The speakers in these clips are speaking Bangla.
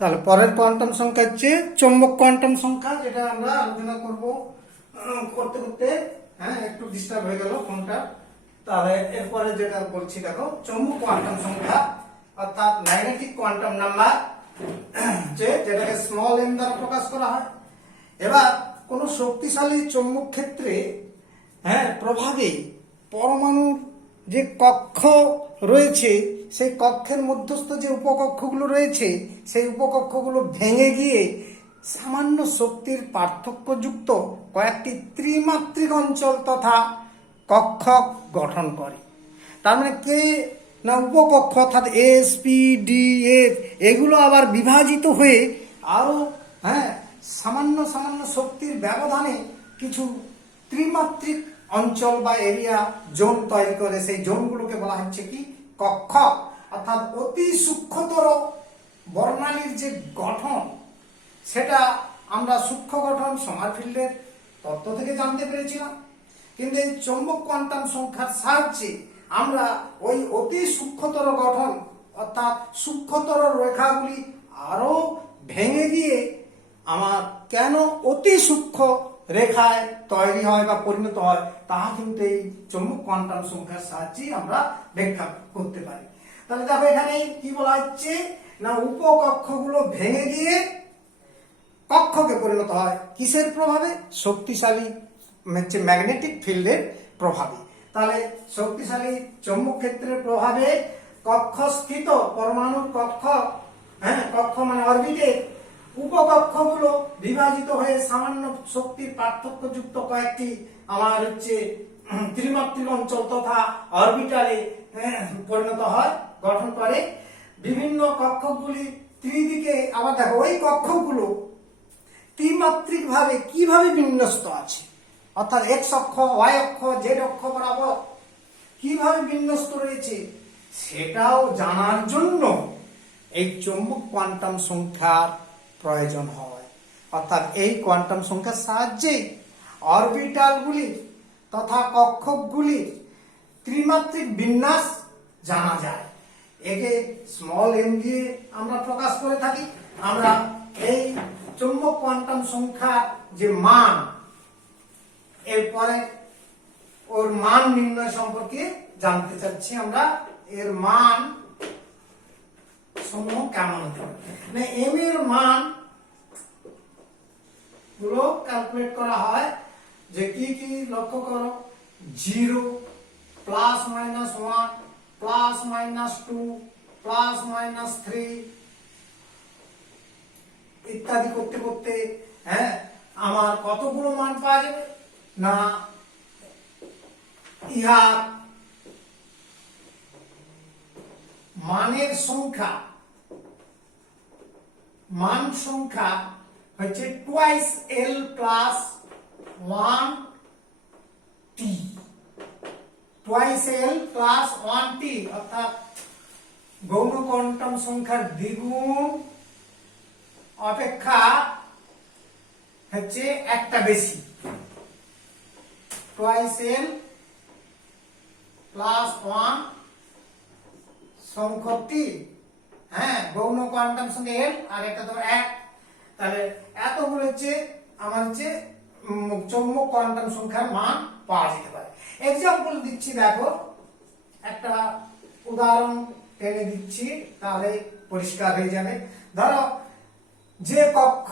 তাহলে পরের কোয়ান্টাম সংখ্যা হচ্ছে চৌম্বক কোয়ান্টাম সংখ্যা, যেটা আমরা আলোচনা করতে করতে একটু ডিস্টার্ব হয়ে গেল ফোনটা। তাহলে এরপরে যেটা বলছি দেখো, চৌম্বক কোয়ান্টাম সংখ্যা অর্থাৎ ম্যাগনেটিক কোয়ান্টাম নাম্বার, যেটাকে স্মল এম দ্বারা প্রকাশ করা হয়। এবার কোন শক্তিশালী চৌম্বক ক্ষেত্রে প্রভাবে পরমাণুর যে কক্ষ রয়েছে, সেই কক্ষের মধ্যস্থ যে উপকক্ষগুলো রয়েছে, সেই উপকক্ষগুলো ভেঙে গিয়ে সামান্য শক্তির পার্থক্যযুক্ত কয়েকটি ত্রিমাত্রিক অঞ্চল তথা কক্ষ গঠন করে। তার মানে কে না উপকক্ষ অর্থাৎ এস পি ডি এফ, এগুলো আবার বিভাজিত হয়ে আরো সামান্য সামান্য শক্তির ব্যবধানে কিছু ত্রিমাত্রিক অঞ্চল বা এরিয়া জোন তৈরি করে। সেই জোনগুলোকে বলা হচ্ছে কি কক্ষ। অর্থাৎ অতি সূক্ষ্মতর বর্ণালীর যে গঠন, সেটা আমরা সূক্ষ্ম গঠন সমারফিল্ডের তত্ত্ব থেকে জানতে পেরেছিলাম, কিন্তু এই চৌম্বক কোয়ান্টাম সংখ্যার সাহায্যে আমরা ওই অতি সূক্ষ্মতর গঠন অর্থাৎ সূক্ষ্মতর রেখাগুলি আরো ভেঙে গিয়ে আমার কেন অতি সূক্ষ্ম রেখায় তৈরি হয় বা পরিণত হয়, তাহা কিন্তু এই চৌম্বক কোয়ান্টাম সংখ্যার সাহায্যে আমরা ব্যাখ্যা করতে পারি। তাহলে দেখো এখানে কি বলা হচ্ছে না, উপকক্ষগুলো ভেঙে গিয়ে কক্ষকে পরিণত হয় কিসের প্রভাবে? শক্তিশালী ম্যাগনেটিক ফিল্ডের প্রভাবে। তাহলে শক্তিশালী চৌম্বক ক্ষেত্রের প্রভাবে কক্ষস্থিত পরমাণুর কক্ষ মানে অরবিটের উপকক্ষগুলো বিভাজিত হয়ে সামান্য শক্তির পার্থক্যযুক্ত কয়েকটি ত্রিমাত্রিক অঞ্চল তথা অরবিটালে পরিণত হয়, গঠন করে। বিভিন্ন কক্ষগুলি ত্রিদিকে, আবার দেখো ওই কক্ষগুলো ত্রিমাত্রিক ভাবে কিভাবে বিন্যস্ত আছে, অর্থাৎ এক্স অক্ষ, ওয়াই অক্ষ, জেড অক্ষ বরাবর কিভাবে বিন্যস্ত রয়েছে, সেটাও জানার জন্য এই চৌম্বক কোয়ান্টাম সংখ্যার প্রয়োজন হয়। অর্থাৎ এই কোয়ান্টাম সংখ্যার সাহায্যে অরবিটালগুলি তথা কক্ষগুলির ত্রিমাত্রিক বিন্যাস জানা যায়। একে স্মল এম দিয়ে আমরা প্রকাশ করে থাকি। আমরা এই চৌম্বক কোয়ান্টাম সংখ্যার যে মান, এরপরে ওর মান নির্ণয় সম্পর্কে জানতে চাচ্ছি আমরা। এর মান সমূহ কেমন হতে হবে, এম এর মান গুলো ক্যালকুলেট করা হয় যে কি কি লক্ষ্য করো, 0, +-1, +-2, +-3 ইত্যাদি করতে করতে আমার কতগুলো মান পাওয়া যাবে না, ইহার মানের সংখ্যা, মান সংখ্যা হচ্ছে টুয়াইস এল প্লাস 1t, টুয়াইস এল প্লাস 1t অর্থাৎ গৌণ কোয়ান্টাম সংখ্যার দ্বিগুণ অপেক্ষা হচ্ছে একটা বেশি। টুয়াইস এল প্লাস 1 সংখ্যকটি গৌণ কোয়ান্টাম সংখ্যা এল, আর এটা তো 1। তাহলে এতগুলো আমার চৌম্বক কোয়ান্টাম সংখ্যার মান পাওয়া যেতে পারে। এক্সাম্পল দিচ্ছি, দেখো একটা উদাহরণ টেনে দিচ্ছি, তাহলে পরিষ্কার হয়ে যাবে। ধরো যে কক্ষ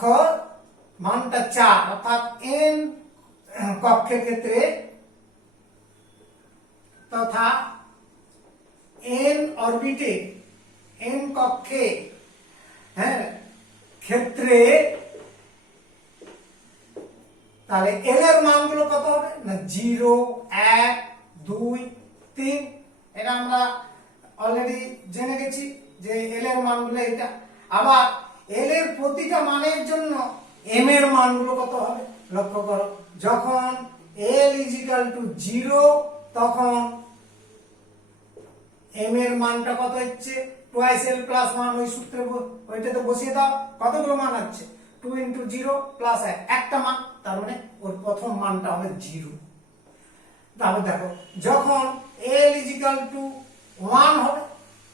মানটা 4 অর্থাৎ n কক্ষের ক্ষেত্রে তথা n অরবিটে n কক্ষে ক্ষেত্রে, তাহলে এল এর মানগুলো কত হবে না, 0, 1, 2, 3। এটা আমরা অলরেডি জেনে গেছি যে এল এর মানগুলো এটা। আবার এল এর প্রতিটা মানের জন্য এম এর মানগুলো কত হবে লক্ষ্য করো। যখন এল = 0, তখন এম এর মানটা কত হচ্ছে টুয়াইস এল প্লাস 1, ওই সূত্রে ওইটাতে বসিয়ে দাও। কতগুলো মান আছে, 2 × 0 + 1, একটা মান, তার মানে ওর প্রথম মানটা হবে 0। তাহলে দেখো যখন এল = 1 হবে,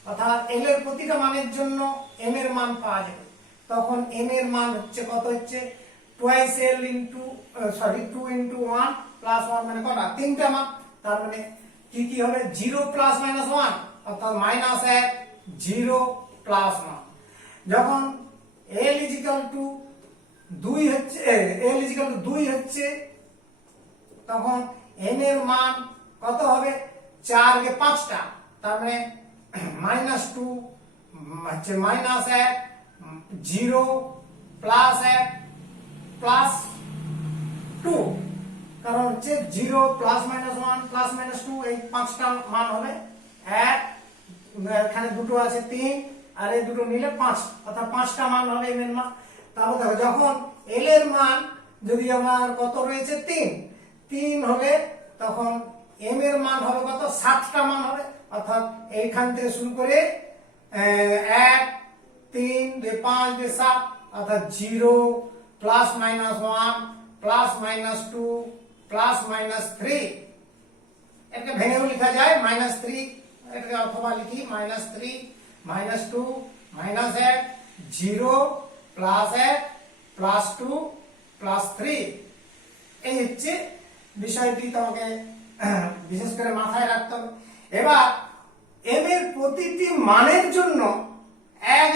অর্থাৎ এল এর প্রতিটা মানের জন্য এম এর মান পাওয়া যাবে, তখন m এর মান হচ্ছে কত হচ্ছে twice l into sorry 2 into 1 plus 1 মানে কত তিনটা মান তার মানে কি কি হবে 0 প্লাস মাইনাস 1 অর্থাৎ মাইনাস 1 0 প্লাস 1 যখন l ইজ ইকুয়াল টু 2 হচ্ছে l ইজ ইকুয়াল টু 2 হচ্ছে তখন n এর মান কত হবে 4 কে 5টা তার মানে মাইনাস 2 হচ্ছে মাইনাস 1 0 প্লাস 1 প্লাস 2 কারণ হচ্ছে 0 প্লাস মাইনাস 1 প্লাস মাইনাস 2 এই পাঁচটা মান হবে 1 এখানে দুটো আছে 3 আর এই দুটো মিলে 5 অর্থাৎ পাঁচটা মান হবে m এর মান তারপর দেখো যখন l এর মান যদি আমার কত রয়েছে 3 হবে তখন m এর মান হবে কত 7টা মান হবে অর্থাৎ এইখান থেকে শুরু করে 1 3 2 5 2 7 অর্থাৎ 0 plus minus 1 plus minus 2 plus minus 3 এটাকে ভেঙেও লেখা যায় মাইনাস 3 এটাকে অথবা লিখি minus 3 minus 2 minus 1 0 plus 1 plus 2 plus 3 এই হচ্ছে বিষয়টি তোমাকে বিশেষ করে মাথায় রাখতে হবে এবার m এর প্রতিটি মানের জন্য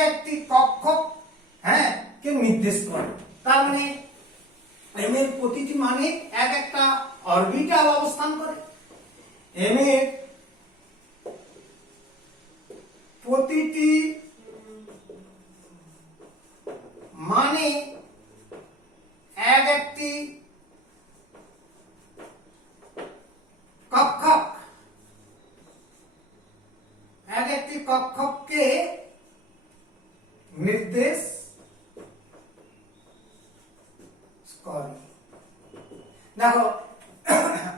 একটি কক্ষক কে নির্দেশ করে তার মানে m এর প্রতিটি মানে একটা অরবিটাল অবস্থান করে m এর প্রতিটি মানে একটি কক্ষক একটি কক্ষককে নির্দেশ করে দেখো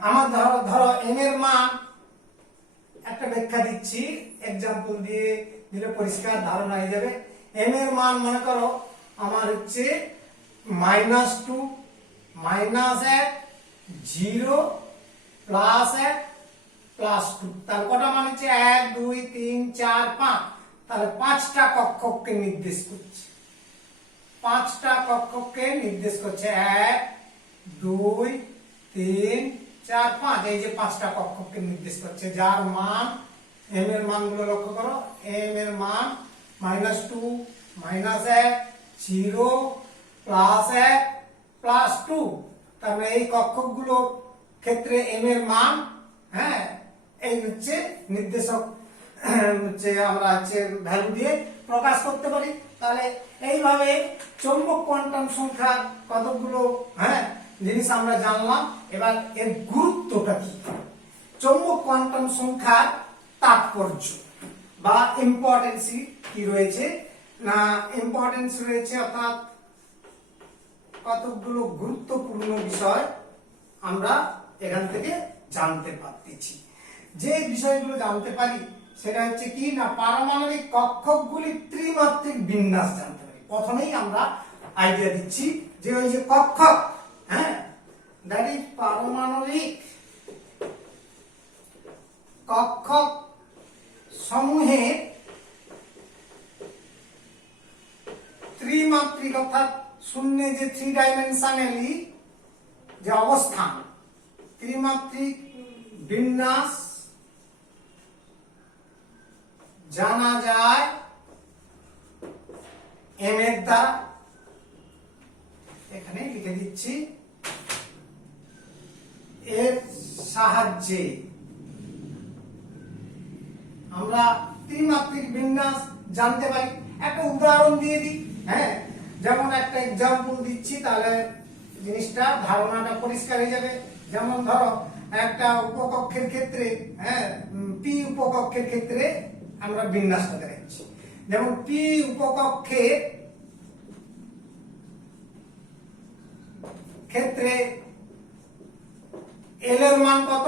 আমার ধরো m এর মান একটা ব্যাখ্যা দিচ্ছি एग्जांपल দিয়ে দিলে পরিষ্কার ধারণা হয়ে যাবে m এর মান মনে করো আমার হচ্ছে -2 -1 0 +1 +2 তার কটা মান হচ্ছে 1 2 3 4 5 তাহলে পাঁচটা কক্ষককে নির্দেশ করছে পাঁচটা কক্ষককে নির্দেশ করছে 1 2 3 4 5 এই যে পাঁচটা কক্ষককে নির্দেশ করছে যার মান m এর মানগুলো লক্ষ্য করো m এর মান -2 -1 0 +1 +2 তার মানে এই কক্ষকগুলো ক্ষেত্রে m এর মান এই হচ্ছে নির্দেশক হচ্ছে আমরা হচ্ছে ভ্যালু দিয়ে প্রকাশ করতে পারি তাহলে এইভাবে চৌম্বক কোয়ান্টাম সংখ্যার কতগুলো জিনিস আমরা জানলাম এবার এর গুরুত্বটা কি চৌম্বক কোয়ান্টাম সংখ্যার তাৎপর্য বা ইম্পর্টেন্স কি রয়েছে না ইম্পর্টেন্স রয়েছে অর্থাৎ কতগুলো গুরুত্বপূর্ণ বিষয় আমরা এখান থেকে জানতে পারতেছি যে বিষয়গুলো জানতে পারি সেটা হচ্ছে কি না পারমাণবিক কক্ষকগুলির ত্রিমাত্রিক বিন্যাস জানতে পারি প্রথমেই আমরা আইডিয়া দিচ্ছি যে ওই যে কক্ষক দ্যাট ইজ পারমাণবিক কক্ষক সমূহের ত্রিমাত্রিক অর্থাৎ শূন্যে যে 3 ডাইমেনশনালি যে অবস্থান ত্রিমাত্রিক বিন্যাস জানা যায় m এর দ্বারা এখানে লিখে দিচ্ছি এর সাহায্যে আমরা ত্রিমাত্রিক বিন্যাস জানতে পারি একটা উদাহরণ দিয়ে দিই যেমন একটা एग्जांपल দিচ্ছি তাহলে জিনিসটা ধারণাটা পরিষ্কার হয়ে যাবে যেমন ধরো একটা উপকক্ষের ক্ষেত্রে পি উপকক্ষের ক্ষেত্রে আমরা বিন্যাসটা দেখাচ্ছি যেমন পি উপকক্ষের ক্ষেত্রে এল এর মান কত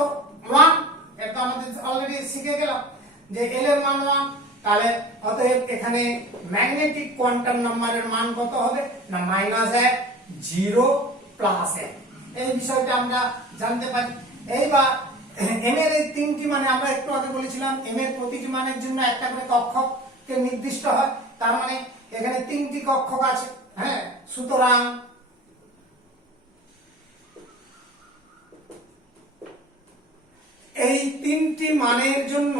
1 এটা আমাদের অলরেডি শিখে গেলাম যে এল এর মান 1 তাহলে অতএব এখানে ম্যাগনেটিক কোয়ান্টাম নাম্বারের মান কত হবে না -1 0 +1 এই বিষয়টা আমরা জানতে পারি এইবার m এর এই তিনটি মানে আমরা একটু আগে বলেছিলাম m এর প্রতিটি মানের জন্য একটা করে কক্ষককে নির্দিষ্ট হয় তার মানে এখানে 3টি কক্ষক আছে। হ্যাঁ, সুতরাং এই 3টি মানের জন্য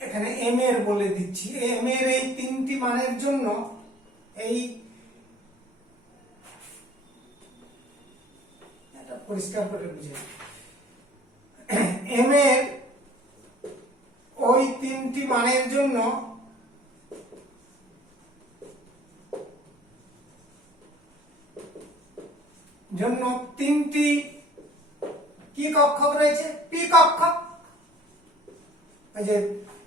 এখানে এম এর বলে দিচ্ছি, এম এর এই 3টি মানের জন্য এই এটা পরিষ্কার করে বুঝে, এম এর ওই 3টি মানের জন্য জন্য 3টি কি কক্ষক রয়েছে? পি কক্ষক। এই যে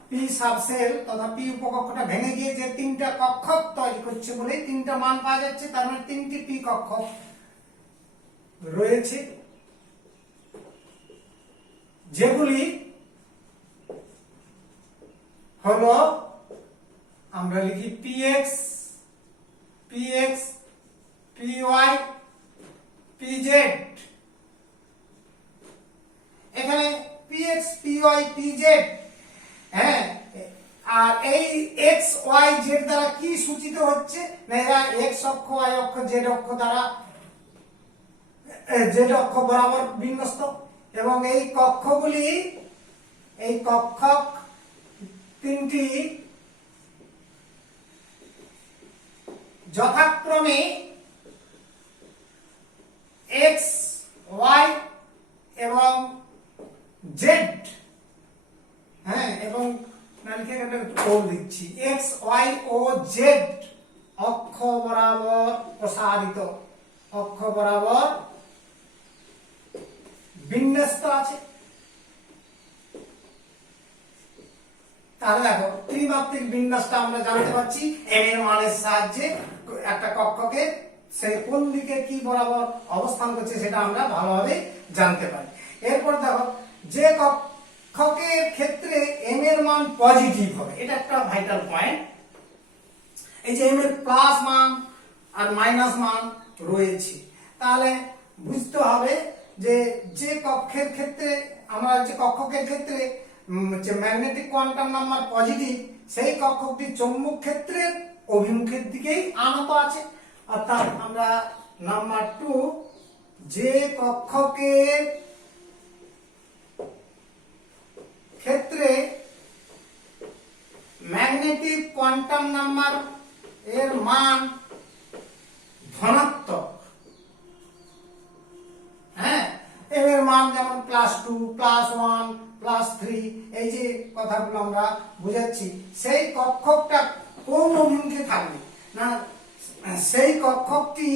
পি সাবসেল তথা পি উপকক্ষটা ভেঙে গিয়ে যে 3টা কক্ষক তৈরি করছে বলে 3টা মান পাওয়া যাচ্ছে, তার মানে 3টি পি কক্ষক রয়েছে, যেগুলি হলো আমরা লিখি পিএক্স, পিএক্স, পিওয়াই, পিজেড। এখানে পিএক্স, পিওয়াই, পিজেড, হ্যাঁ, আর এই এক্স ওয়াই জেড দ্বারা কি সূচিত হচ্ছে না, এরা এক্স অক্ষ, ওয়াই অক্ষ, জেড অক্ষ দ্বারা, জেড অক্ষ বরাবর বিন্যস্ত, এবং এই কক্ষগুলি, এই কক্ষক 3টি যথাক্রমে এক্স, ওয়াই এবং জেড, হ্যাঁ, এবং দিচ্ছি এক্স, ওয়াই ও জেড অক্ষ বরাবর প্রসারিত, অক্ষ বরাবর বিন্যস্ত আছে। তাহলে দেখো ত্রিমাত্রিক বিন্যাসটা আমরা জানতে পারছি এম এর মানের সাহায্যে। একটা কক্ষকে সে কোন দিকে কি বরাবর অবস্থান করছে সেটা আমরা ভালোভাবে জানতে পারি। এরপর দেখো যে কক্ষকের ক্ষেত্রে এম এর মান পজিটিভ হবে, এটা একটা ভাইটাল পয়েন্ট। এই যে এম এর প্লাস মান আর মাইনাস মান রয়েছে, তাহলে বুঝতে হবে যে যে কক্ষের ক্ষেত্রে আমরা যে কক্ষকের ক্ষেত্রে যে ম্যাগনেটিক কোয়ান্টাম নাম্বার পজিটিভ, সেই কক্ষকটি চৌম্বক ক্ষেত্রের অভিমুখের দিকেই আনত আছে। অর্থাৎ আমরা নাম্বার 2, যে কক্ষকের ক্ষেত্রে ম্যাগনেটিক কোয়ান্টাম নাম্বার এর মান ধনাত্মক, হ্যাঁ, এম এর মান যেমন +2, +1, +3, এই যে কথাগুলো আমরা বুঝাচ্ছি, সেই কক্ষকটা কোন অভিমুখে থাকবে না, সেই কক্ষকটি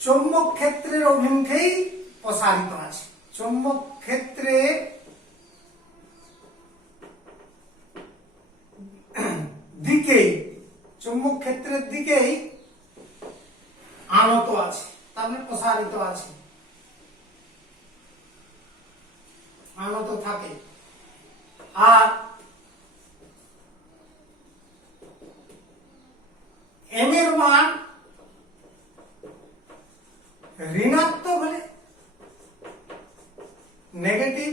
চৌম্বক ক্ষেত্রের অভিমুখেই প্রসারিত আছে, চৌম্বক ক্ষেত্রের দিকেই, চৌম্বক ক্ষেত্রের দিকেই আনত আছে, তার মানে প্রসারিত আছে, আনত থাকে। আর এম এর মান ঋণাত্মক হলে, নেগেটিভ,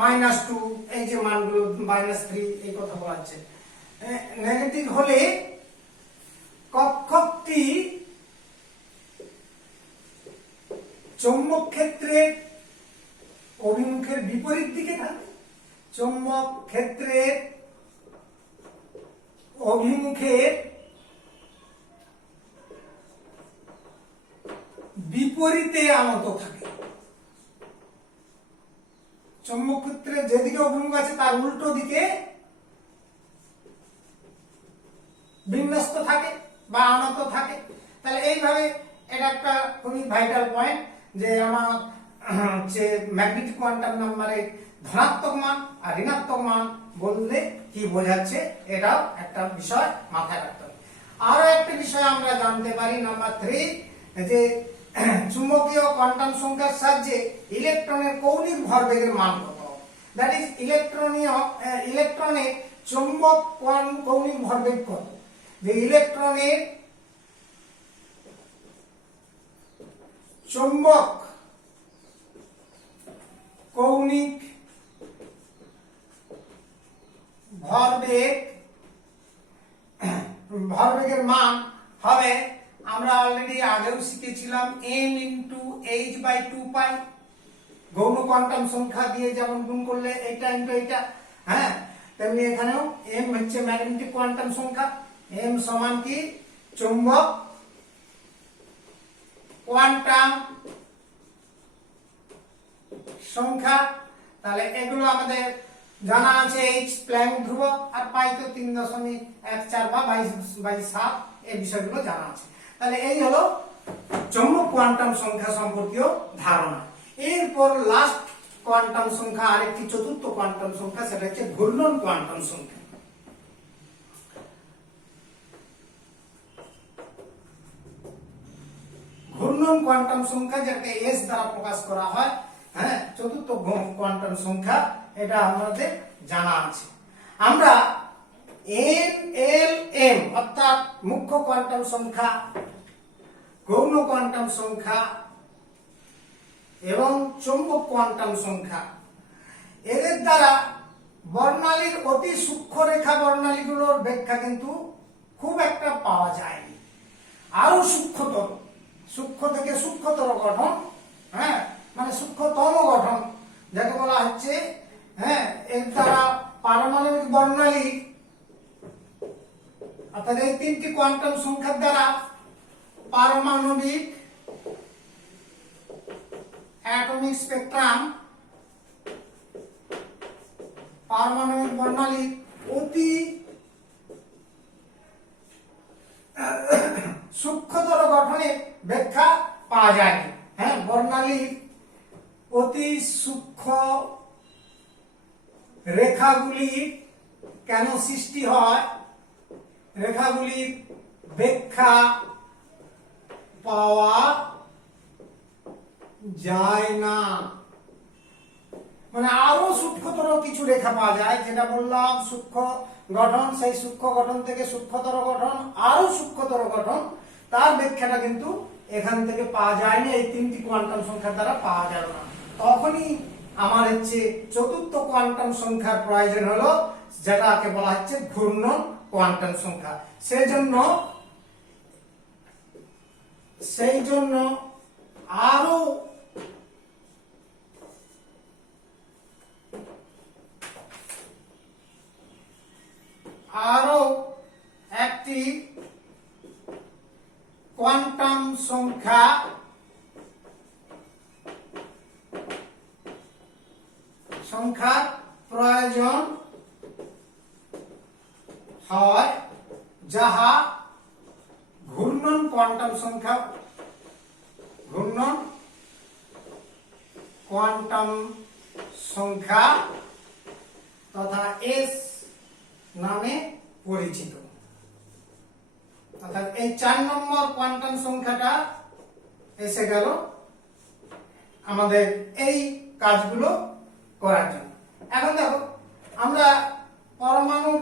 -2, এই যে মানগুলো -3 এই কথা বলা হচ্ছে, নেগেটিভ হলে কক্ষকটি চৌম্বক ক্ষেত্রের অভিমুখের বিপরীত দিকে থাকবে, চৌম্বক ক্ষেত্রের অভিমুখের বিপরীতে আনত থাকে, চৌম্বক ক্ষেত্রের যেদিকে অভিমুখ আছে তার উল্টো দিকে বিন্যস্ত থাকে বা আনত থাকে। তাহলে এইভাবে এটা একটা খুবই ভাইটাল পয়েন্ট যে আমার যে ম্যাগনেটিক কোয়ান্টাম নাম্বারের ধনাত্মক মান আর ঋণাত্মক মান বললে কি বোঝাচ্ছে, এটাও একটা বিষয় মাথায় রাখতে হবে। আরো একটা বিষয় আমরা জানতে পারি নাম্বার 3, যে চুম্বকীয় কোয়ান্টাম সংখ্যার সাহায্যে ইলেকট্রনের কৌণিক ভরবেগের মান কত হবে, দ্যাট ইজ ইলেকট্রনের চৌম্বক কৌণিক ভরবেগ কত। যে ইলেকট্রনের চৌম্বক কৌণিক ভরবেগের মান হবে, আমরা অলরেডি আগেও শিখেছিলাম m ইন্টু এইচ বাই 2 পাই, গৌণ কোয়ান্টাম সংখ্যা দিয়ে যেমন গুণ করলে এইটা ইন্টু এইটা, হ্যাঁ, তেমনি এখানেও m হচ্ছে ম্যাগনেটিক কোয়ান্টাম সংখ্যা, m সমান কি চৌম্বক কোয়ান্টাম সংখ্যা। তাহলে এগুলো আমাদের জানা আছে, h প্ল্যাঙ্ক ধ্রুবক, আর পাই তো 3.14 বা 22.7, এই বিষয়গুলো জানা আছে। তাহলে এই হলো চৌম্বক কোয়ান্টাম সংখ্যা সম্পর্কীয় ধারণা। এরপর লাস্ট কোয়ান্টাম সংখ্যা, আরেকটি চতুর্থ কোয়ান্টাম সংখ্যা, সেটা হচ্ছে ঘূর্ণন কোয়ান্টাম সংখ্যা। ঘূর্ণন কোয়ান্টাম সংখ্যা, যেটাকে এস দ্বারা প্রকাশ করা হয়, হ্যাঁ, চতুর্থ কোয়ান্টাম সংখ্যা, এটা আমাদের জানা আছে। আমরা এন এল এম অর্থাৎ মুখ্য কোয়ান্টাম সংখ্যা, গৌণ কোয়ান্টাম সংখ্যা এবং চৌম্বক কোয়ান্টাম সংখ্যা, এদের দ্বারা বর্ণালীর অতি সূক্ষ্ম রেখা বর্ণালীগুলোর ব্যাখ্যা কিন্তু খুব একটা পাওয়া যায়নি। আরো সূক্ষ্মতর, সূক্ষ্ম থেকে সূক্ষ্মতর গঠন, হ্যাঁ, মানে সূক্ষ্মতম গঠন যাকে বলা হচ্ছে, হ্যাঁ, এর দ্বারা পারমাণবিক বর্ণালী অর্থাৎ এই তিনটি কোয়ান্টাম সংখ্যার দ্বারা পারমাণবিক অ্যাটমিক স্পেকট্রাম, পারমাণবিক বর্ণালী অতি সূক্ষ্মতর গঠনে ব্যাখ্যা পাওয়া যায়। হ্যাঁ, বর্ণালী অতি সূক্ষ্ম রেখাগুলি কেন সৃষ্টি হয়, রেখাগুলির ব্যাখ্যা পাওয়া যায় না। মানে আরো সূক্ষ্মতর কিছু রেখা পাওয়া যায়, যেটা বললাম সূক্ষ্ম গঠন, সেই সূক্ষ্ম গঠন থেকে সূক্ষ্মতর গঠন, আরো সূক্ষ্মতর গঠন, তার ব্যাখ্যাটা কিন্তু এখান থেকে পাওয়া যায়নি, এই তিনটি কোয়ান্টাম সংখ্যার দ্বারা পাওয়া গেল না। তখনই আমার হচ্ছে চতুর্থ কোয়ান্টাম সংখ্যার প্রয়োজন হলো, যেটাকে বলা হচ্ছে ঘূর্ণন কোয়ান্টাম সংখ্যা। সেই জন্য আরো একটি কোয়ান্টাম সংখ্যার প্রয়োজন হয়, যাহা ঘূর্ণন কোয়ান্টাম সংখ্যা, ঘূর্ণন কোয়ান্টাম সংখ্যা তথা এস নামে পরিচিত। অর্থাৎ এই 4 নম্বর কোয়ান্টাম সংখ্যাটা এসে গেল আমাদের এই কাজগুলো করার জন্য। এখন দেখো, আমরা পরমাণুর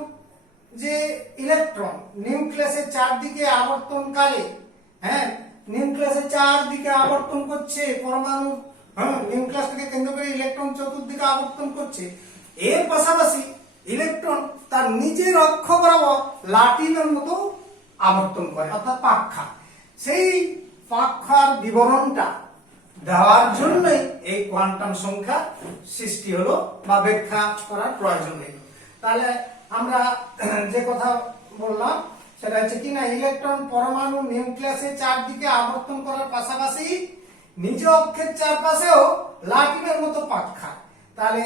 যে ইলেকট্রন নিউক্লিয়াসের চারদিকে আবর্তনকালে, হ্যাঁ, নিউক্লিয়াসের চারদিকে আবর্তন করছে পরমাণু, হ্যাঁ, নিউক্লিয়াসকে কেন্দ্র করে ইলেকট্রন চতুর্দিকে আবর্তন করছে, এর পাশাপাশি ইলেকট্রন তার নিজের অক্ষ বরাবর লাটিমের মতো আবর্তন করে, অর্থাৎ পাকখা। সেই পাকখার বিবরণটা দেওয়ার জন্যই এই কোয়ান্টাম সংখ্যা সৃষ্টি হলো বা ব্যাখ্যা করার প্রয়োজন হলো। তাহলে আমরা যে কথা বললাম সেটা হচ্ছে কি না, ইলেকট্রন পরমাণু নিউক্লিয়াসের চারদিকে আবর্তন করার পাশাপাশি নিজ অক্ষের চারপাশেও লাটিমের মতো পাক খায়। তাহলে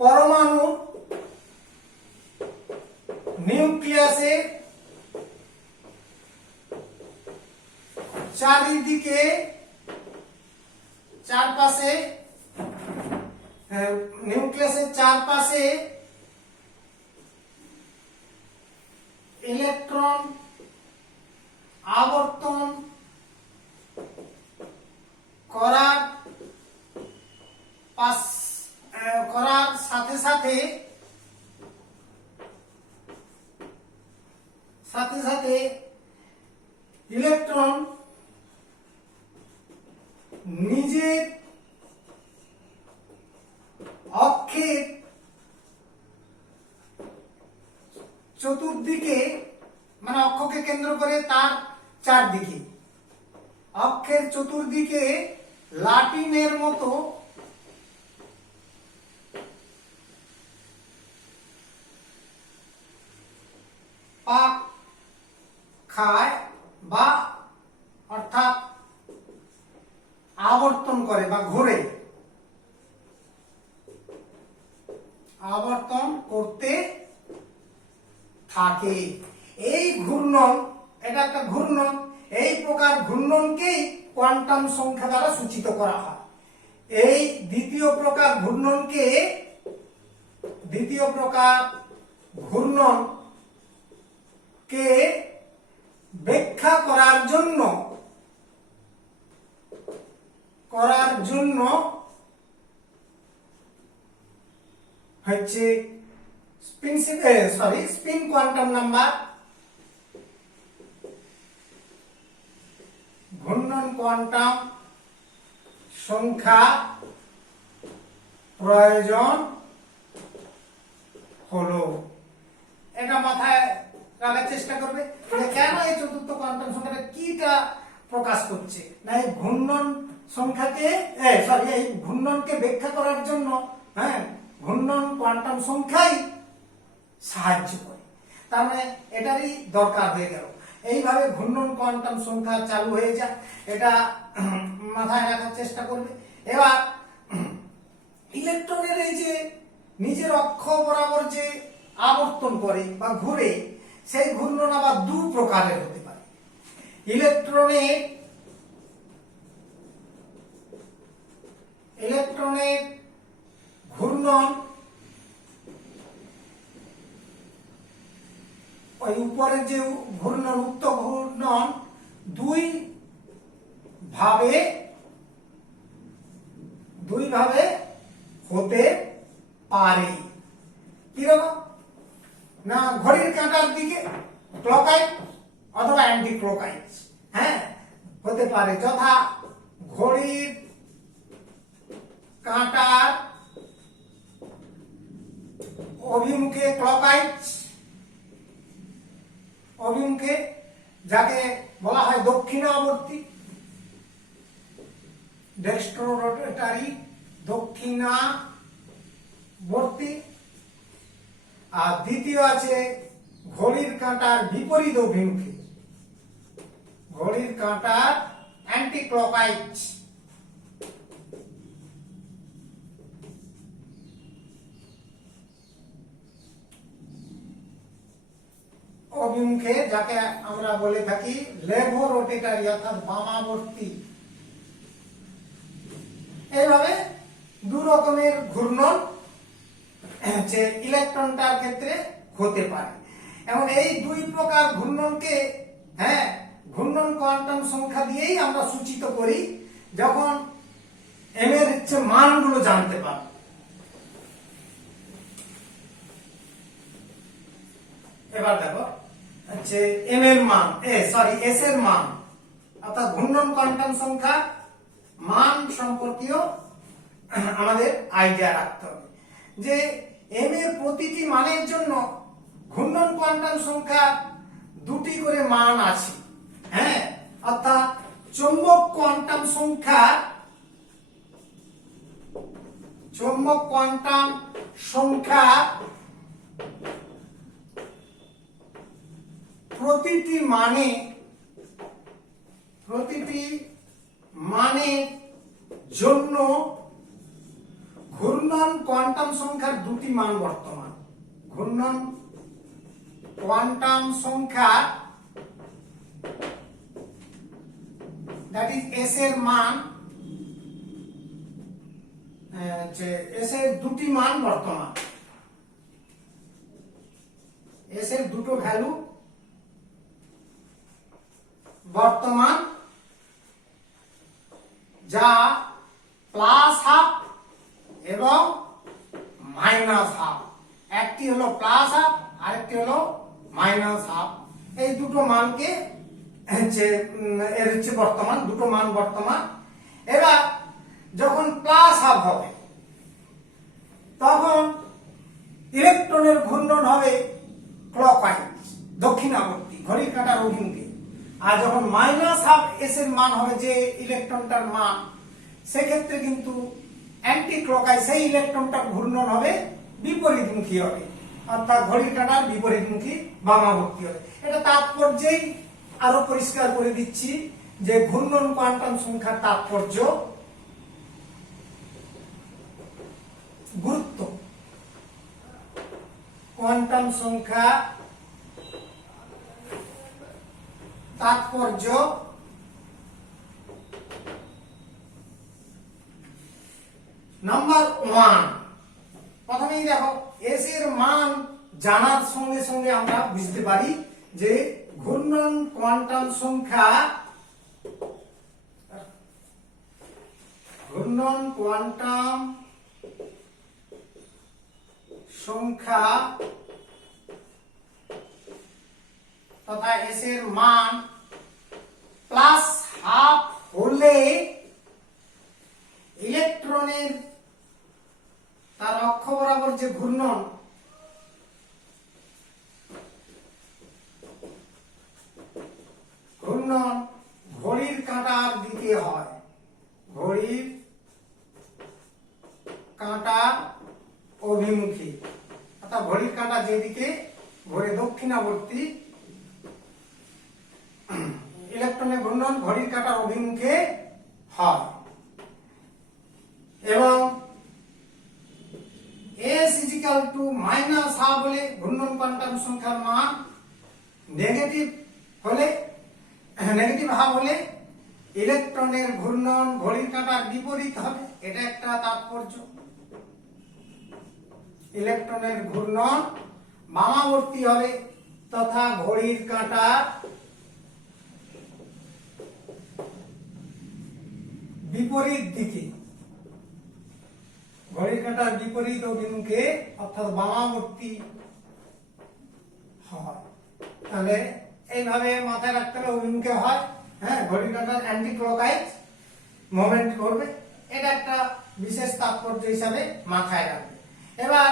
পরমাণু নিউক্লিয়াসের চারিদিকে চারপাশে, নিউক্লিয়াসের চারপাশে ইলেকট্রন আবর্তন করার সাথে সাথে সাথে ইলেকট্রন নিজের অক্ষের চতুর্দিকে, মানে অক্ষকে কেন্দ্র করে তার চারদিকে, অক্ষের চতুর্দিকে লাটিমের মতো পাক খায় বা অর্থাৎ আবর্তন করে বা ঘোরে, আবর্তন করতে থাকে। এই ঘূর্ণন, এটা একটা ঘূর্ণন, এই প্রকার ঘূর্ণনকেই কোয়ান্টাম সংখ্যা দ্বারা সূচিত করা হয়। এই দ্বিতীয় প্রকার ঘূর্ণনকে, দ্বিতীয় প্রকার ঘূর্ণনকে ব্যাখ্যা করার জন্য হচ্ছে স্পিন কোয়ান্টাম নাম্বার, ঘূর্ণন কোয়ান্টাম সংখ্যা প্রয়োজন হলো। এটা মাথায় রাখার চেষ্টা করবে যে কেন এই চতুর্থ কোয়ান্টাম সংখ্যাটা কিটা প্রকাশ করছে। না এই ঘূর্ণন সংখ্যাকে এই ঘূর্ণনকে ব্যাখ্যা করার জন্য ঘূর্ণন কোয়ান্টাম সংখ্যাই সাহায্য করে। তার মানে এটারই দরকার হয়ে গেল। এইভাবে ঘূর্ণন কোয়ান্টাম সংখ্যা চালু হয়ে যায়, এটা মাথায় রাখার চেষ্টা করবে। এবার ইলেকট্রনের এই যে নিজের অক্ষ বরাবর যে আবর্তন করে বা ঘুরে, সেই ঘূর্ণন আবার দু প্রকারের হতে পারে। ইলেকট্রনের ঘূর্ণন ওই উপরের যে ঘূর্ণন, উক্ত ঘূর্ণন দুই ভাবে হতে পারে। কিরকম না, ঘড়ির কাঁটার দিকে ক্লকওয়াইজ অথবা অ্যান্টি ক্লকওয়াইজ হতে পারে। যথা ঘড়ির কাঁটার অভিমুখে ক্লকওয়াইজ অভিমুখে, যাকে বলা হয় দক্ষিণাবর্তী, ডেক্সট্রো রোটেটারি, দক্ষিণাবর্তী। আর দ্বিতীয় আছে ঘড়ির কাঁটার বিপরীত অভিমুখে, ঘড়ির কাঁটার অ্যান্টি ক্লকওয়াইজ। অভিমুখে, যাকে আমরা বলে থাকি লেভো রোটেটারি অর্থাৎ বামাবর্তী। এইভাবে দু রকমের ঘূর্ণন যে ইলেকট্রনটার ক্ষেত্রে হতে পারে। এবং এই দুই প্রকার ঘূর্ণনকে ঘূর্ণন কোয়ান্টাম সংখ্যা দিয়েই আমরা সূচিত করি যখন এম এর মানগুলো জানতে পারব। এবার দেখো হচ্ছে এম এর মান, এস এর মান, অর্থাৎ ঘূর্ণন কোয়ান্টাম সংখ্যা মান সম্পর্কীয় আমাদের আইডিয়া রাখতে হবে যে এম এর প্রতিটি মানের জন্য ঘূর্ণন কোয়ান্টাম সংখ্যা দুটি করে মান আছে। অর্থাৎ চৌম্বক কোয়ান্টাম সংখ্যা প্রতিটি মানের জন্য ঘূর্ণন কোয়ান্টাম সংখ্যার দুটি মান বর্তমান। ঘূর্ণন কোয়ান্টাম সংখ্যা দ্যাট ইজ এস এর মান, এস এর দুটি মান বর্তমান, এস এর দুটো ভ্যালু বর্তমান, যা প্লাস হাফ এবং মাইনাস হাফ। একটি হলো প্লাস হাফ, আরেকটি হলো মাইনাস হাফ। এই দুটো মানকে হচ্ছে এর হচ্ছে বর্তমান, দুটো মান বর্তমান। এবার যখন প্লাস হাফ হবে তখন ইলেকট্রনের ঘূর্ণন হবে ক্লকওয়াইজ, দক্ষিণাবর্তী, ঘড়ির কাঁটার অভিমুখে। আর যখন মাইনাস হাফ এস এর মান হবে যে ইলেকট্রনটার মান, সেক্ষেত্রে কিন্তু অ্যান্টি ক্লকওয়াইজ, সেই ইলেকট্রনটার ঘূর্ণন হবে বিপরীতমুখী হবে, অর্থাৎ ঘড়ির কাঁটার বিপরীতমুখী বামাবর্তী হবে। এটা তাৎপর্যেই আরো পরিষ্কার করে দিচ্ছি যে ঘূর্ণন কোয়ান্টাম সংখ্যার তাৎপর্য, গুরুত্ব। কোয়ান্টাম সংখ্যা তাৎপর্য নাম্বার 1। প্রথমেই দেখো এস এর মান জানার সঙ্গে সঙ্গে আমরা বুঝতে পারি যে ঘূর্ণন কোয়ান্টাম সংখ্যা, ঘূর্ণন কোয়ান্টাম সংখ্যা তথা এস এর মান প্লাস হাফ হলে ইলেকট্রনের তার অক্ষ বরাবর যে ঘূর্ণন, ঘূর্ণন ঘড়ির কাঁটার দিকে হয়, ঘড়ির কাঁটার অভিমুখী, অর্থাৎ ঘড়ির কাঁটা যেদিকে ঘোরে দক্ষিণাবর্তী, ইলেকট্রনের ঘূর্ণন ঘড়ির কাঁটার অভিমুখে হয়। এবং s মাইনাস হাফ হলে ঘূর্ণন কোয়ান্টাম সংখ্যার মান নেগেটিভ হলে, নেগেটিভ হাফ হলে ইলেকট্রনের ঘূর্ণন ঘড়ির কাঁটার বিপরীত হবে। এটা একটা তাৎপর্য। ইলেকট্রনের ঘূর্ণন বামাবর্তী হবে তথা ঘড়ির কাঁটা বিপরীত দিকে, ঘড়ির কাঁটার বিপরীত অভিমুখে অর্থাৎ বামাবর্তী হয়। তাহলে এইভাবে মাথায় রাখতে হবে, অভিমুখে হয়, হ্যাঁ, ঘড়ির কাঁটার অ্যান্টি ক্লকওয়াইজ মোমেন্ট করবে। এটা একটা বিশেষ তাৎপর্য হিসাবে মাথায় রাখবে। এবার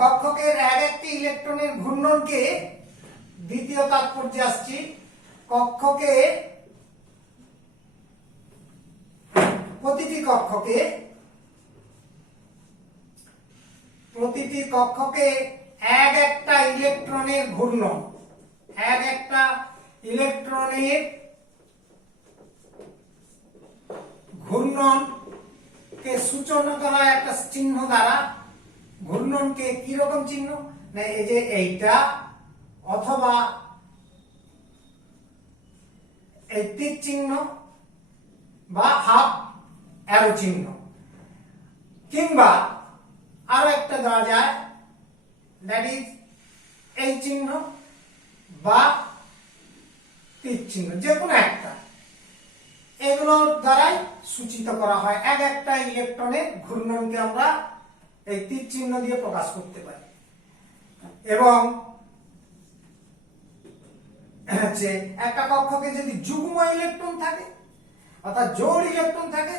কক্ষকের এক একটি ইলেকট্রনের ঘূর্ণনকে, দ্বিতীয় তাৎপর্যে আসছি, কক্ষকে প্রতিটি কক্ষকে এক একটা ইলেকট্রনের ঘূর্ণন, এক একটা ইলেকট্রনের ঘূর্ণনকে সূচনা করা একটা চিহ্ন দ্বারা। ঘূর্ণনকে কি রকম চিহ্ন? না এই যে এইটা, অথবা এই তীর চিহ্ন বা হাফ অ্যারো চিহ্ন, কিংবা আরো একটা দেওয়া যায়, দ্যাট ইজ এই চিহ্ন বা তীর চিহ্ন, যে কোনো একটা। এগুলোর দ্বারাই সূচিত করা হয় এক একটা ইলেকট্রনের ঘূর্ণনকে। আমরা এই তীর চিহ্ন দিয়ে প্রকাশ করতে পারি। এবং একটা কক্ষকে যদি যুগ্ম ইলেকট্রন থাকে, অর্থাৎ জোড় ইলেকট্রন থাকে,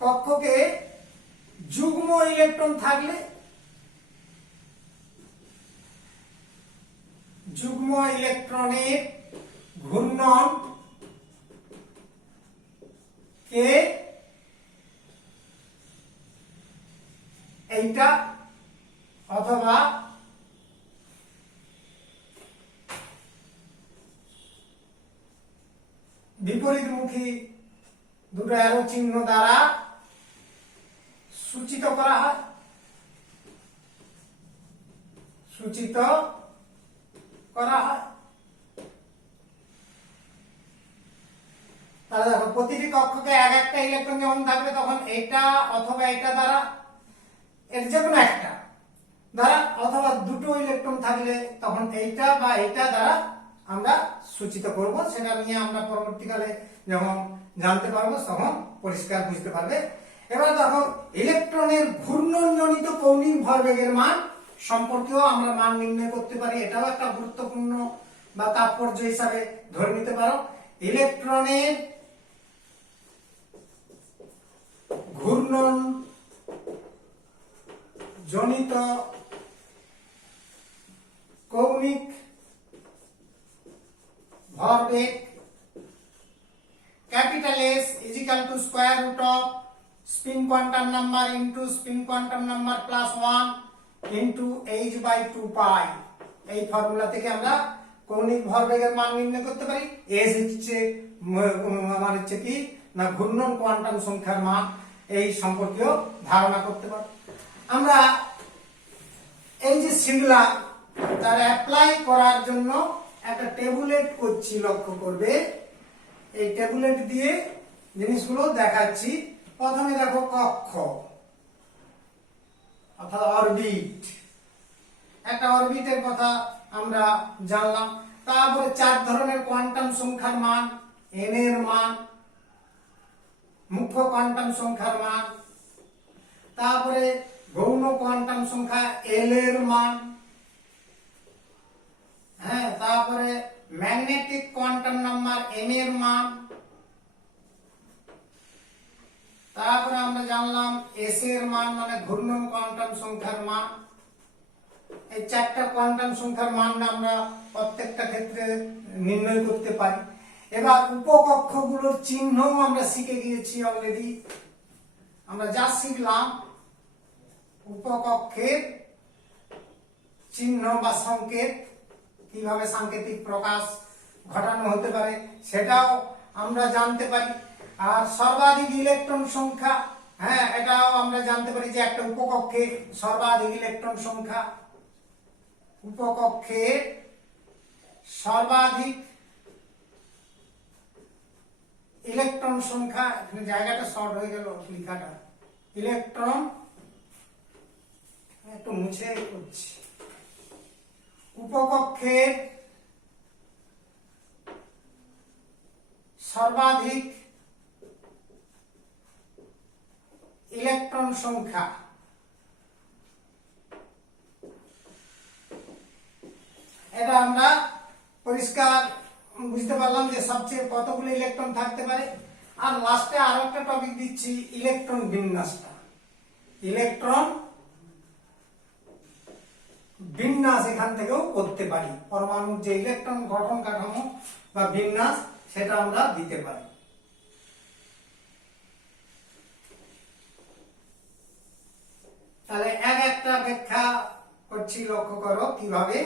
কক্ষকে যুগ্ম ইলেকট্রন থাকলে, যুগ্ম ইলেকট্রনের ঘূর্ণন কে এইটা অথবা বিপরীতমুখী দুটো অ্যারো চিহ্ন দ্বারা সূচিত করা হয়, সূচিত করা হয়। তাহলে দেখো, প্রতিটি কক্ষকে এক একটা ইলেকট্রন যখন থাকবে তখন এটা অথবা এটা দ্বারা, এর যে কোনো একটা দ্বারা, অথবা দুটো ইলেকট্রন থাকলে তখন এইটা বা এইটা দ্বারা আমরা সূচিত করব। সেটা নিয়ে আমরা পরবর্তীকালে যখন জানতে পারবো তখন পরিষ্কার বুঝতে পারবে। এবার দেখো, ইলেকট্রনের ঘূর্ণনজনিত কৌণিক ভরবেগের মান সম্পর্কেও আমরা মান নির্ণয় করতে পারি, এটাও একটা গুরুত্বপূর্ণ বা তাৎপর্য হিসাবে ধরে নিতে পারো। ইলেকট্রনের ঘূর্ণন জনিত কৌণিক ভরবেগ capital S is equal to square root of spin quantum number into spin quantum number plus 1 into h by 2 pi। এই ফর্মুলা থেকে আমরা কৌণিক ভরবেগের মান নির্ণয় করতে পারি। s হচ্ছে আমার হচ্ছে কি না ঘূর্ণন কোয়ান্টাম সংখ্যার মান, এই সম্পর্কেও ধারণা করতে পারি। আমরা এই যে শিখলাম তার অ্যাপ্লাই করার জন্য একটা টেবুলেট করছি, লক্ষ্য করবে। এই টেবুলেট দিয়ে জিনিসগুলো দেখাচ্ছি। প্রথমে দেখো কক্ষ অর্থাৎ অরবিট, একটা অরবিটের কথা আমরা জানলাম। তারপরে 4 ধরনের কোয়ান্টাম সংখ্যার মান, n এর মান, মুখ্য কোয়ান্টাম সংখ্যার মান, তারপরে গৌণ কোয়ান্টাম সংখ্যা l এর মান, হ্যাঁ, তারপরে ম্যাগনেটিক কোয়ান্টাম নাম্বার m এর মান, তারপরে আমরা জানলাম s এর মান মানে ঘূর্ণন কোয়ান্টাম সংখ্যার মান। এই 4টা কোয়ান্টাম সংখ্যার মান আমরা প্রত্যেকটা ক্ষেত্রে নির্ণয় করতে পারি। এবার উপকক্ষগুলোর চিহ্নও আমরা শিখে গিয়েছি অলরেডি। আমরা যা শিখলাম উপকক্ষের চিহ্ন বা সংকেত, কিভাবে সাংকেতিক প্রকাশ ঘটানো হতে পারে সেটাও আমরা জানতে পারি। আর সর্বাধিক ইলেকট্রন সংখ্যা, হ্যাঁ, এটাও আমরা জানতে পারি যে একটা উপকক্ষে সর্বাধিক ইলেকট্রন সংখ্যা, উপকক্ষে সর্বাধিক ইলেকট্রন সংখ্যা, এখানে জায়গাটা শর্ট হয়ে গেল লেখাটা, ইলেকট্রন একটু মুছে করছি। উপকক্ষের সর্বাধিক ইলেকট্রন সংখ্যা, এটা আমরা পরিষ্কার বুঝতে পারলাম যে সবচেয়ে কতগুলো ইলেকট্রন থাকতে পারে। আর লাস্টে আরো একটা টপিক দিচ্ছি, ইলেকট্রন বিন্যাসটা। ইলেকট্রন বিন্যাস এখান থেকেও করতে পারি, পরমাণুর যে ইলেকট্রন গঠন কাঠামো বা বিন্যাস সেটা আমরা দিতে পারি। তাহলে একটা ব্যাখ্যা করছি, লক্ষ্য করো কিভাবে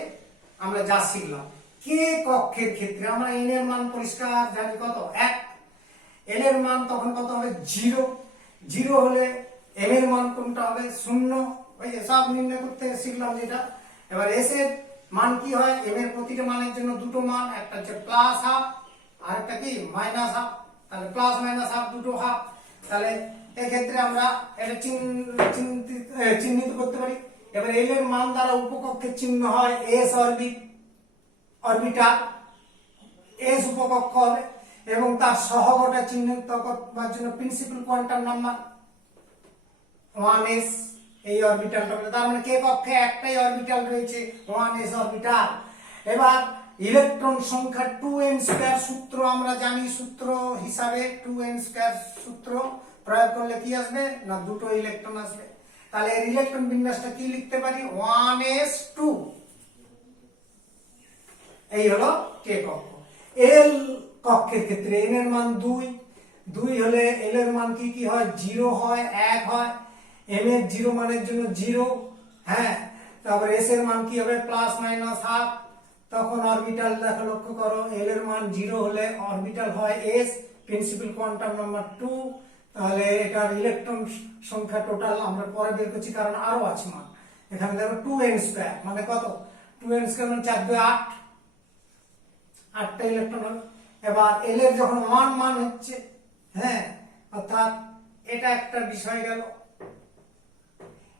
আমরা যা শিখলাম। কে কক্ষের ক্ষেত্রে আমরা n এর মান পরিষ্কার জানি কত 1, l এর মান তখন কত হবে 0, 0 হলে m এর মান কোনটা হবে 0, ওই যে সব নির্ণয় করতে শিখলাম যেটা। এবার s এর মান কি হয়, m এর প্রতিটা মানের জন্য দুটো মান, একটা হচ্ছে প্লাস হাফ আর একটা কি মাইনাস হাফ, তাহলে প্লাস মাইনাস হাফ দুটো হাফ। তাহলে এক্ষেত্রে আমরা এটা চিহ্নিত করতে পারি। এবার l এর মান দ্বারা উপকক্ষের চিহ্ন হয় s অরবিটাল, s উপকক্ষ হবে এবং তার সহগটা চিহ্নিত করবার জন্য প্রিন্সিপাল কোয়ান্টাম নাম্বার 1s এই অরবিটালটা। তার মানে কে কক্ষে একটাই অরবিটাল রয়েছে 1s অরবিটাল। এবার ইলেকট্রন সংখ্যা 2n² সূত্র আমরা জানি, সূত্র হিসাবে 2n² সূত্র প্রয়োগ করলে কি আসবে না দুটো ইলেকট্রন আসবে। তাহলে এর ইলেকট্রন বিন্যাসটা কি লিখতে পারি 1s2, এই হলো কে কক্ষ। এল কক্ষের ক্ষেত্রে n এর মান 2 হলে l এর মান কি কি হয় 0 হয় 1 হয়, m এর 0 মানের জন্য 0, হ্যাঁ, তারপর s এর মান কি হবে প্লাস মাইনাস হাফ। তখন অরবিটাল দেখো, লক্ষ্য করো l এর মান 0 হলে অরবিটাল হয় s, প্রিন্সিপাল কোয়ান্টাম নাম্বার 2। তাহলে এটার ইলেকট্রন সংখ্যা টোটাল আমরা পরে বের করছি কারণ আরো আছে মান। এখানে দেখো 2n² মানে কত 2n² মানে 4 2 8, 8টা ইলেকট্রন হল। এবার l এর যখন 1 মান হচ্ছে, হ্যাঁ, অর্থাৎ এটা একটা বিষয় গেল।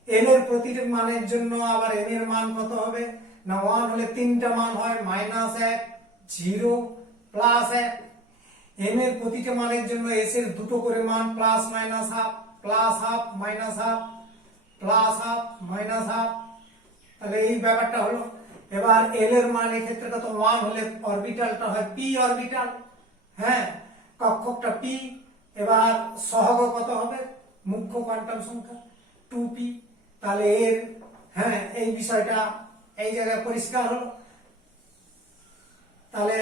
l এর প্রতিটি মানের জন্য আবার n এর মান কত হবে না 1 হলে তিনটা মান হয় -1 0 +1। m এর প্রতিটা মানের জন্য s এর দুটো করে মান plus minus half, plus half minus half, plus half minus half, তাহলে এই ব্যাপারটা হলো। এবার এল এর মান এক্ষেত্রে কত 1 হলে অরবিটালটা হয় পি অরবিটাল, হ্যাঁ কক্ষকটা পি। এবার সহগ কত হবে, মুখ্য কোয়ান্টাম সংখ্যা 2p। তাহলে এর হ্যাঁ এই বিষয়টা এই জায়গায় পরিষ্কার হলো। তাহলে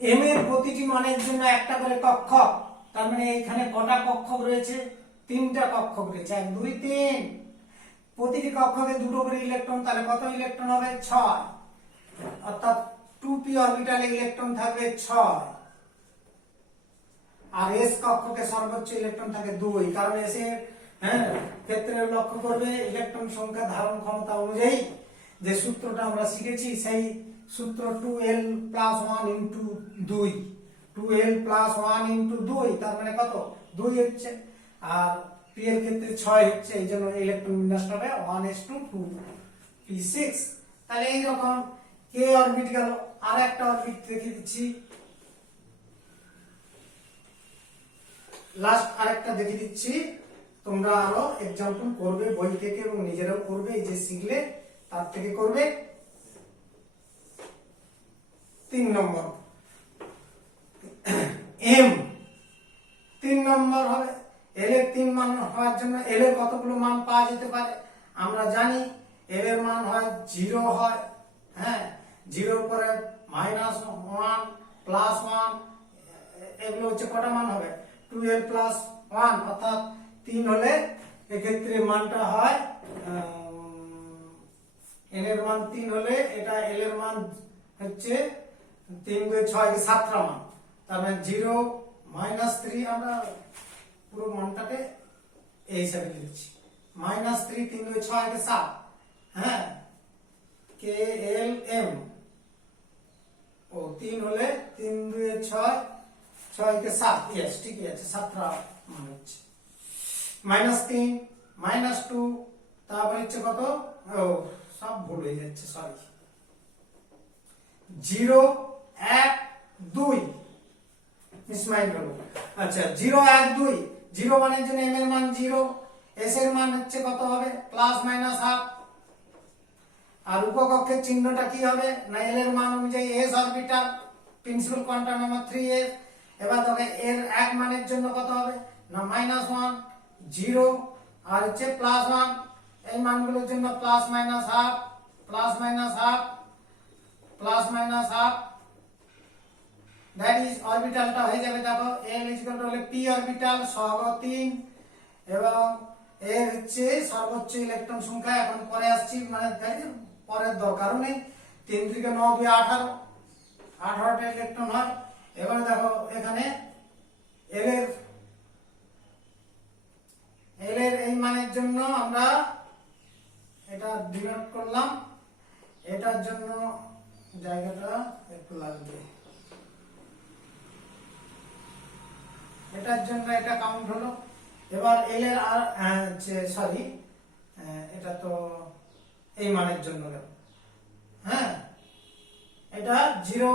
এম এর প্রতিটি মানের জন্য একটা করে কক্ষক, তার মানে এখানে কটা কক্ষক রয়েছে, 3টা কক্ষক রয়েছে, 1 2 3। প্রতিটি কক্ষকে দুটো করে ইলেকট্রন, তাহলে কত ইলেকট্রন হবে 6, অর্থাৎ 2p অরবিটালে ইলেকট্রন থাকবে 6। আর এস কক্ষকে সর্বোচ্চ ইলেকট্রন থাকে 2, কারণ এস এর হ্যাঁ ক্ষেত্রে লক্ষ্য করবে ইলেকট্রন সংখ্যা ধারণ ক্ষমতা অনুযায়ী যে সূত্রটা আমরা শিখেছি, সেই সূত্র 2l + 1 * 2, 2l + 1 * 2, তার মানে কত 2 হচ্ছে। আর পি এর ক্ষেত্রে 6 হচ্ছে, এই জন্য ইলেকট্রন বিন্যাসটা হবে 1:2 p6। তাহলে এই রকম কে অরবিট গেল। আর একটা অরবিট রেখে দিচ্ছি, লাস্ট আরেকটা দেখে দিচ্ছি, তোমরা আরো एग्जांपल করবে বই থেকে এবং নিজেরাও করবে, এই যে শিখলে তার থেকে করবে। 3 নম্বর এম 3 নম্বর হবে। এল এর 3 মান হওয়ার জন্য এল এর কতগুলো মান পাওয়া যেতে পারে আমরা জানি। এল এর মান হয় 0 হয়, হ্যাঁ 0 পরে -1 +1, এগুলো হচ্ছে কটা মান হবে 2l + 1, অর্থাৎ 3 হলে এক্ষেত্রে মানটা হয় n এর মান 3 হলে এটা l এর মান হচ্ছে 3 2 6 7টা মান। তার মানে 0 -3, আমরা পুরো মানটাকে এই হিসাবে লিখছি -3 3 2 6 7, হ্যাঁ কে এল এম ও 3 হলে 3 2 6 6 7, यस ঠিকই আছে 7টা মান হচ্ছে। -3 -2, তারপর হচ্ছে কত, ও সব ভুল হয়ে যাচ্ছে, সরি 0 1 2 মিসমাইন্ড হলো। আচ্ছা 0 1 2, 0 মানের জন্য m এর মান 0, s এর মান হচ্ছে কত হবে ±1/2। আর উপকক্ষের চিহ্নটা কি হবে না l এর মান অনুযায়ী s orbital, principal quantum number 3s। এবার দেখো এর 1 মানের জন্য কত হবে না -1 0 আর হচ্ছে +1, এই মানগুলোর জন্য ±1/2 ±1/2 ±1/2, দ্যাট ইজ অরবিটালটা হয়ে যাবে। দেখো l হলে p অরবিটাল সহগ 3 এবং এর হচ্ছে সর্বোচ্চ ইলেকট্রন সংখ্যা। এখন পরে আসছি, মানে পরের দরকারও নেই, 3 থেকে 9 2 18, 18টা ইলেকট্রন হয়। এবারে দেখো এখানে l এর এই মানের জন্য আমরা এটা ডিনোট করলাম, এটার জন্য জায়গাটা একটু লাগবে, এটার জন্য এটা কাউন্ট হলো। এবার এল এর আর সরি এটা তো এই মানের জন্য গেল, হ্যাঁ এটা 0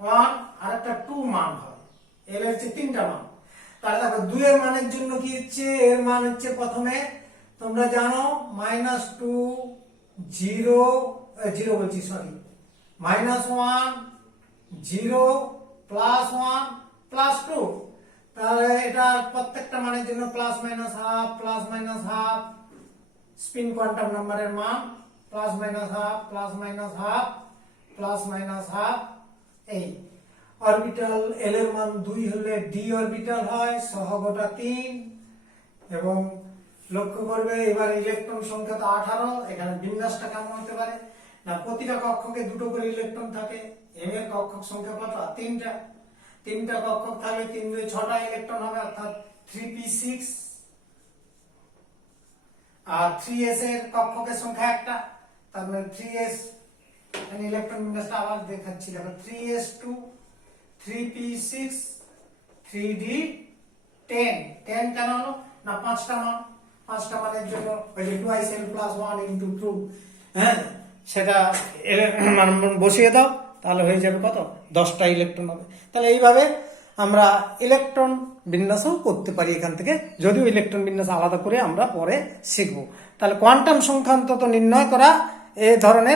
1 আর একটা 2 মান হয়, এল এর হচ্ছে 3টা মান। তাহলে দেখো 2 এর মানের জন্য কি হচ্ছে, এর মান হচ্ছে প্রথমে তোমরা জানো -2 0 0 বলছি সরি -1 0 +1 +2। তাহলে এটা প্রত্যেকটা মানের জন্য +-1/2 স্পিন কোয়ান্টাম নাম্বারের মান +-1/2 +-1/2 এই অরবিটাল এল এর মান 2 হলে ডি অরবিটাল হয়, সহগটা 3। এবং লক্ষ্য করবে এবার ইলেকট্রন সংখ্যা তো 18, এখানে বিন্যাসটা কেমন হতে পারে না প্রতিটা কক্ষকে দুটো করে ইলেকট্রন থাকে। এম এর কক্ষক সংখ্যা কত 3টা, 3টা কক্ষক থাকলে 3 2 6টা ইলেকট্রন হবে, অর্থাৎ 3p6। আর 3s এর কক্ষকের সংখ্যা একটা, তার মানে 3s, মানে ইলেকট্রন বিন্যাসটা আবার দেখাচ্ছি, দেখো 3s2 3p6 3d10, 10 কেন হলো না 5টা মান, 5টা মানের জন্য ওই যে 2l + 1 * 2, হ্যাঁ সেটা মান বসিয়ে দাও, তাহলে হয়ে যাবে কত 10টা ইলেকট্রন হবে। তাহলে এইভাবে আমরা ইলেকট্রন বিন্যাসও করতে পারি এখান থেকে, যদিও ইলেকট্রন বিন্যাস আলাদা করে আমরা পরে শিখব। তাহলে কোয়ান্টাম সংখ্যা অন্তত নির্ণয় করা এ ধরনের